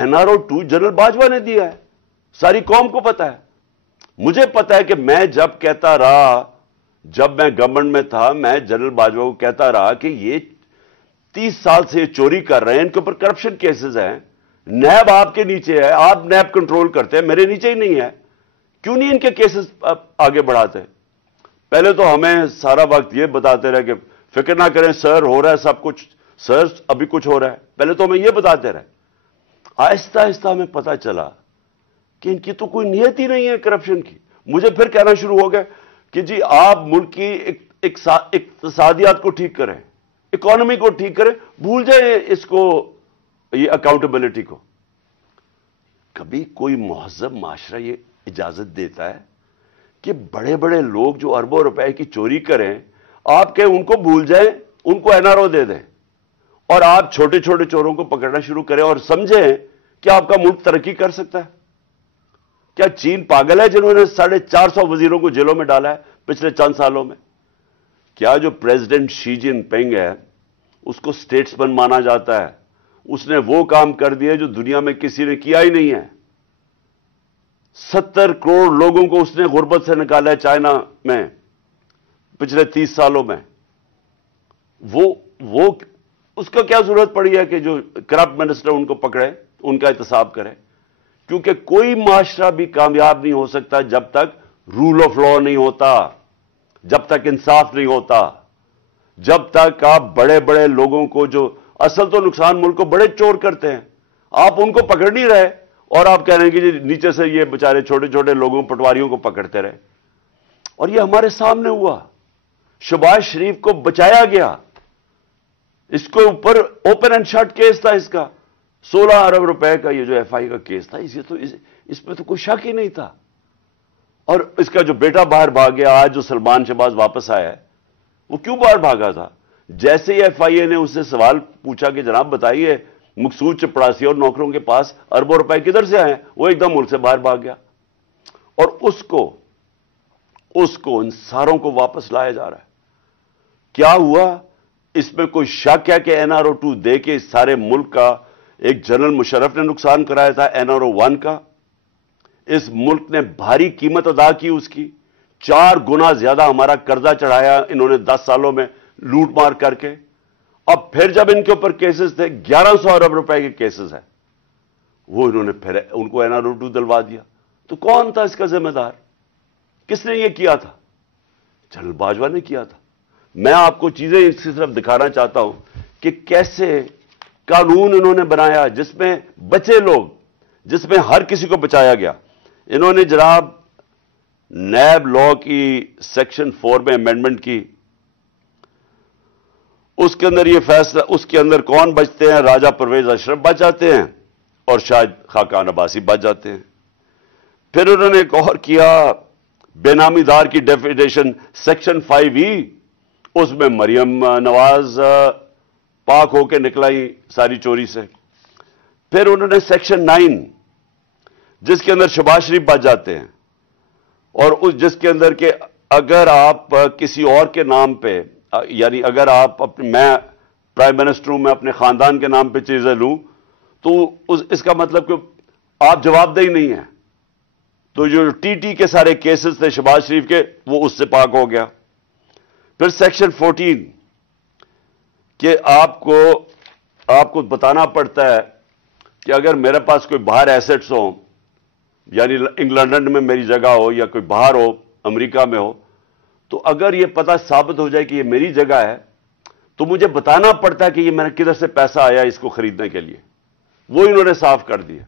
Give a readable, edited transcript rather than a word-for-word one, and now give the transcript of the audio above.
NRO2 general Bajwa ने दिया है, सारी कौम को पता है। मुझे पता है कि मैं जब कहता रहा, जब मैं गवर्नमेंट में था, मैं जनरल बाजवा को कहता रहा कि ये 30 साल से चोरी कर रहे हैं, इनके ऊपर करप्शन केसेस हैं, नैब आपके नीचे है, आप नैब कंट्रोल करते हैं, मेरे नीचे ही नहीं है, क्यों नहीं इनके केसेस आगे बढ़ाते? पहले तो हमें सारा वक्त ये बताते रहे कि फिक्र ना करें सर, हो रहा है सब कुछ, सर अभी कुछ हो रहा है, पहले तो हमें ये बताते रहे। आहिस्ता आहिस्ता हमें पता चला कि इनकी तो कोई नियत ही नहीं है करप्शन की। मुझे फिर कहना शुरू हो गया कि जी आप मुल्क की इक्तिसादियात को ठीक करें, इकोनॉमी को ठीक करें, भूल जाए इसको, ये अकाउंटेबिलिटी को। कभी कोई महज़ब माशरा ये इजाजत देता है कि बड़े बड़े लोग जो अरबों रुपए की चोरी करें, आप कहें उनको भूल जाएं, उनको NRO दे दें, और आप छोटे छोटे चोरों को पकड़ना शुरू करें और समझें कि आपका मुल्क तरक्की कर सकता है? क्या चीन पागल है जिन्होंने 450 वजीरों को जेलों में डाला है पिछले चंद सालों में? क्या जो प्रेसिडेंट शी जिनपिंग है उसको स्टेट्समैन माना जाता है? उसने वो काम कर दिए जो दुनिया में किसी ने किया ही नहीं है। 70 करोड़ लोगों को उसने गुर्बत से निकाला है चाइना में पिछले 30 सालों में। वो उसका क्या जरूरत पड़ी है कि जो करप्ट मिनिस्टर उनको पकड़े, उनका एहतसाब करे? क्योंकि कोई माशरा भी कामयाब नहीं हो सकता जब तक रूल ऑफ लॉ नहीं होता, जब तक इंसाफ नहीं होता, जब तक आप बड़े बड़े लोगों को, जो असल तो नुकसान मुल्क को बड़े चोर करते हैं, आप उनको पकड़ नहीं रहे और आप कह रहे हैं कि नीचे से ये बेचारे छोटे छोटे लोगों, पटवारियों को पकड़ते रहे। और ये हमारे सामने हुआ। शहबाज शरीफ को बचाया गया, इसके ऊपर ओपन एंड शट केस था, इसका 16 अरब रुपए का ये जो FI का केस था, इसमें तो कोई शक ही नहीं था। और इसका जो बेटा बाहर भाग गया, आज जो सलमान शहबाज वापस आया है, वो क्यों बाहर भागा था? जैसे ही FIA ने उससे सवाल पूछा कि जनाब बताइए, मकसूद चपड़ासी और नौकरों के पास अरबों रुपए किधर से आए, वो एकदम मुल्क से बाहर भाग गया। और उसको इन सारों को वापस लाया जा रहा है। क्या हुआ? इसमें कोई शक है कि NRO2 दे के इस सारे मुल्क का एक जनरल मुशर्रफ ने नुकसान कराया था NRO1 का। इस मुल्क ने भारी कीमत अदा की उसकी, 4 गुना ज्यादा हमारा कर्जा चढ़ाया इन्होंने 10 सालों में लूट मार करके। अब फिर जब इनके ऊपर केसेस थे, 1100 अरब रुपए के केसेस हैं, वो इन्होंने फिर उनको NRO2 दिलवा दिया। तो कौन था इसका जिम्मेदार? किसने ये किया था? जनरल बाजवा ने किया था। मैं आपको चीजें इसकी तरफ दिखाना चाहता हूं कि कैसे कानून इन्होंने बनाया जिसमें बचे लोग, जिसमें हर किसी को बचाया गया। इन्होंने जनाब नैब लॉ की सेक्शन 4 में अमेंडमेंट की, उसके अंदर यह फैसला, उसके अंदर कौन बचते हैं? राजा परवेज अशरफ बच जाते हैं और शायद खाकान अब्बासी बच जाते हैं। फिर उन्होंने एक और किया, बेनामीदार की डेफिनेशन सेक्शन 5E, उसमें मरियम नवाज पाक होके निकलाई सारी चोरी से। फिर उन्होंने सेक्शन 9, जिसके अंदर शहबाज शरीफ बच जाते हैं, और उस जिसके अंदर के अगर आप किसी और के नाम पे, यानी अगर आप मैं प्राइम मिनिस्टर हूं, मैं अपने खानदान के नाम पे चीजें लूं, तो इसका मतलब कि आप जवाबदेही नहीं है। तो जो TT के सारे केसेस थे शहबाज शरीफ के, वो उससे पाक हो गया। फिर सेक्शन 14 कि आपको बताना पड़ता है कि अगर मेरे पास कोई बाहर एसेट्स हो, यानी इंग्लैंड में मेरी जगह हो या कोई बाहर हो, अमेरिका में हो, तो अगर यह पता साबित हो जाए कि ये मेरी जगह है, तो मुझे बताना पड़ता है कि ये मेरा किधर से पैसा आया इसको खरीदने के लिए। वो इन्होंने साफ कर दिया।